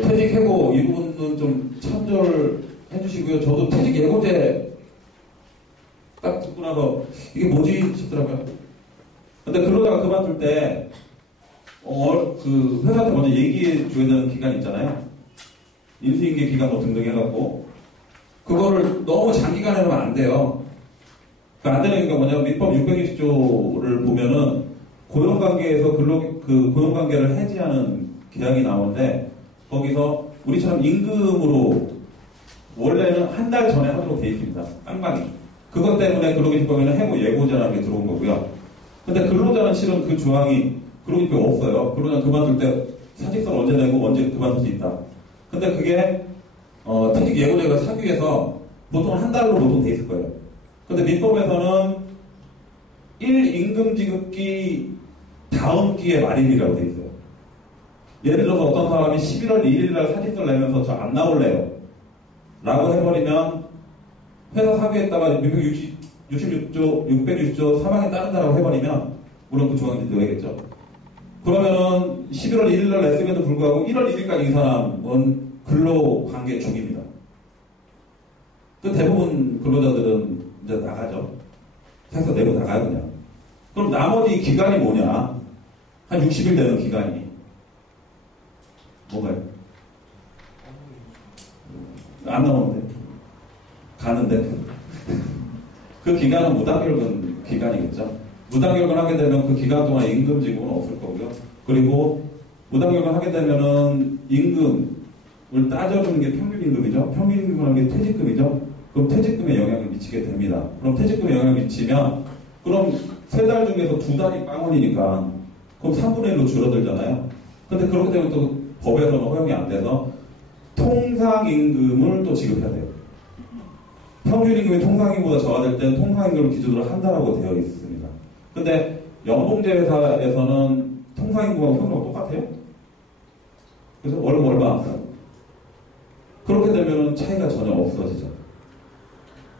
퇴직 해고 이 부분은 좀 참조해 주시고요. 저도 퇴직 예고제 딱 듣고 나서 이게 뭐지 싶더라고요. 근데 근로자가 그만둘 때 그 회사한테 먼저 얘기해 줘야 되는 기간이 있잖아요. 인수인계 기간 뭐 등등 해갖고 그거를 너무 장기간 해놓으면 안 돼요. 안 되는 게 뭐냐면 민법 620조를 보면은 고용관계에서 고용관계를 해지하는 계약이 나오는데 거기서 우리처럼 임금으로 원래는 한 달 전에 하도록 돼 있습니다. 깜빡이. 그것 때문에 근로기준법에는 해고 예고제라는 게 들어온 거고요. 근데 근로자는 실은 그 조항이 근로기준법에 없어요. 근로자는 그만둘 때 사직서를 언제 내고 언제 그만둘 수 있다. 근데 그게 퇴직 예고제가 사규에서 보통 한 달로 보통 돼 있을 거예요. 근데 민법에서는 1임금 지급기 다음 기의 말일이라고 돼 있어요. 예를 들어서 어떤 사람이 11월 1일 날 사직서를 내면서 저 안 나올래요 라고 해버리면 회사 사규에다가 660조 사망에 따른다라고 해버리면 물론 그 조항이 넣어야겠죠. 그러면은 11월 1일 날 냈음에도 불구하고 1월 1일까지 이 사람은 근로관계 중입니다. 그 대부분 근로자들은 이제 나가죠. 회사 내고 나가요 그냥. 그럼 나머지 기간이 뭐냐? 한 60일 되는 기간이 뭔가요? 안 나오는데 가는데 그 기간은 무단결근 기간이겠죠. 무단결근 하게 되면 그 기간 동안 임금 지급은 없을 거고요. 그리고 무단결근 하게 되면은 임금을 따져주는 게 평균임금이죠. 평균임금이라는 게 퇴직금이죠. 그럼 퇴직금에 영향을 미치게 됩니다. 그럼 퇴직금에 영향을 미치면 그럼 3달 중에서 2달이 빵원이니까 그럼 3분의 1로 줄어들잖아요. 근데 그렇게 되면 또 법에서는 허용이 안 돼서 통상임금을 또 지급해야 돼요. 평균임금이 통상임금보다 저하될 때는 통상임금을 기준으로 한다라고 되어 있습니다. 근데 연봉제 회사에서는 통상임금하고 평균하고 똑같아요. 그래서 월급 얼마? 그렇게 되면 차이가 전혀 없어지죠.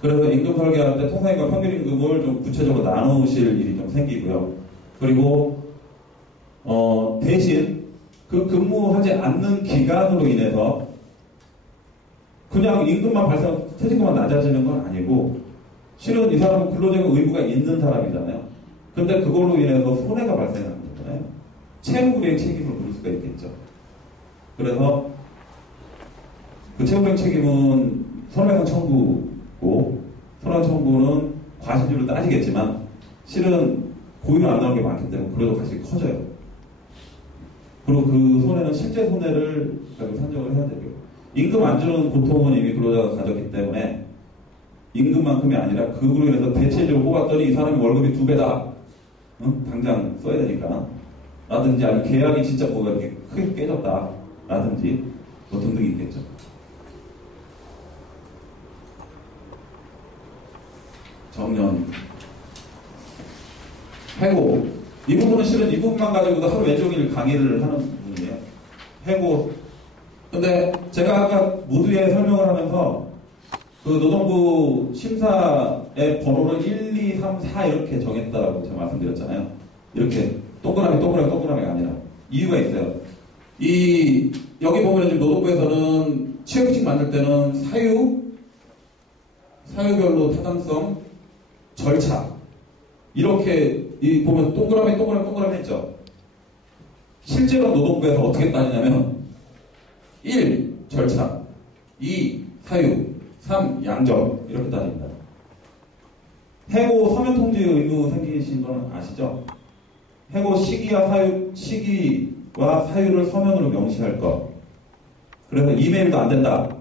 그래서 임금 설계할 때 통상임금과 평균임금을 좀 구체적으로 나누실 일이 좀 생기고요. 그리고 대신 그 근무하지 않는 기간으로 인해서 그냥 임금만 퇴직금만 낮아지는 건 아니고 실은 이 사람은 근로자가 의무가 있는 사람이잖아요. 근데 그걸로 인해서 손해가 발생하는 거잖아요. 채무불이행 책임을 물을 수가 있겠죠. 그래서 그 채무불이행 책임은 손해배상 청구고 손해배상 청구는 과실률을 따지겠지만 실은 고의로 안 나오는 게 많기 때문에 그래도 과실이 커져요. 그리고 그 손해는 실제 손해를 산정을 해야 되고요. 임금 안 주는 고통은 이미 근로자가 가졌기 때문에 임금만큼이 아니라 그로 인해서 대체적으로 뽑았더니 이 사람이 월급이 2배다. 응? 당장 써야 되니까. 라든지 아니면 계약이 진짜 뭐가 이렇게 크게 깨졌다. 라든지 뭐 등등이 있겠죠. 정년. 해고. 이 부분은 실은 이 부분만 가지고도 하루 왼종일 강의를 하는 부분이에요. 해고. 근데 제가 아까 모두에 설명을 하면서 그 노동부 심사의 번호를 1, 2, 3, 4 이렇게 정했다라고 제가 말씀드렸잖아요. 이렇게 동그라미가 아니라 이유가 있어요. 여기 보면 지금 노동부에서는 취업규칙 만들 때는 사유별로 타당성, 절차 이렇게 보면 동그라미 했죠. 실제로 노동부에서 어떻게 따지냐면 1. 절차 2. 사유 3. 양적 이렇게 따집니다. 해고 서면 통지 의무 생기신 건 아시죠? 해고 시기와 사유를 서면으로 명시할 것. 그래서 이메일도 안 된다.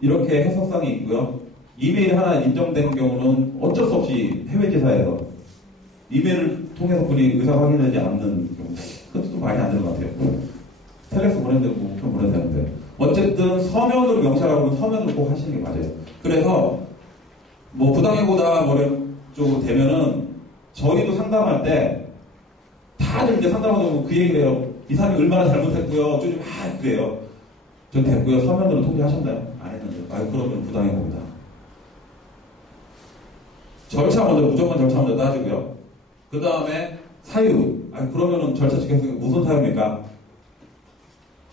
이렇게 해석상이 있고요. 이메일 하나 인정된 경우는 어쩔 수 없이 해외 지사에서 이메일을 통해서 본인이 의사 확인하지 않는 경우. 그것도 좀 많이 안 되는 것 같아요. 텔렉스 보내야 되고 우편 보내야 되는데 어쨌든 서면으로 명시하라고 하면 서면으로 꼭 하시는 게 맞아요. 그래서 뭐 부당해고다 쪽으로 되면은 저희도 상담할 때 다들 이제 상담하고 그 얘기를 해요. 이 사람이 얼마나 잘못했고요. 좀 그래요. 저 됐고요. 서면으로 통지하셨나요? 안 했는데. 그러면 부당해고입니다. 절차 먼저 무조건 절차 먼저 따지고요. 그 다음에 사유. 그러면은 절차 지켰으니까 무슨 사유입니까?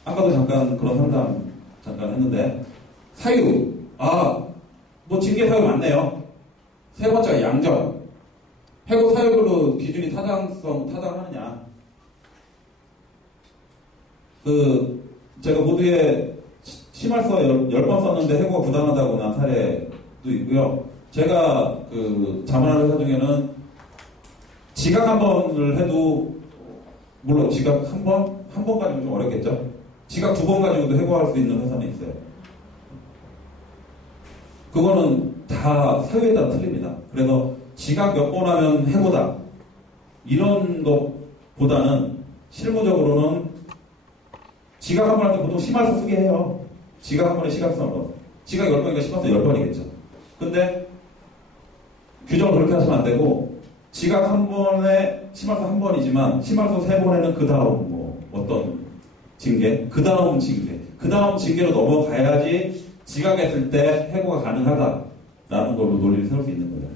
아까도 잠깐 그런 상담 잠깐 했는데, 사유. 뭐 징계 사유 많네요. 세 번째가 양정. 해고 사유별로 기준이 타당하느냐. 제가 모두에 심할서 10번 썼는데 해고가 부당하다고 난 사례도 있고요. 제가 자문하는 회사 중에는 지각 한 번을 해도, 물론 지각 한 번 가지고 좀 어렵겠죠. 지각 2번 가지고도 해고할 수 있는 회사는 있어요. 그거는 다 사유에 따라 틀립니다. 그래서 지각 몇 번 하면 해고다. 이런 것보다는 실무적으로는 지각 한 번 할 때 보통 심할서 쓰게 해요. 지각 한 번에 시각성으로. 지각 10번이니까 심할서 10번이겠죠. 근데 규정을 그렇게 하시면 안 되고, 지각 한 번에 심할서 한 번이지만 심할서 3번에는 그 다음 어떤 징계, 그 다음 징계로 넘어가야지 지각했을 때 해고가 가능하다라는 걸로 논리를 세울 수 있는 거예요.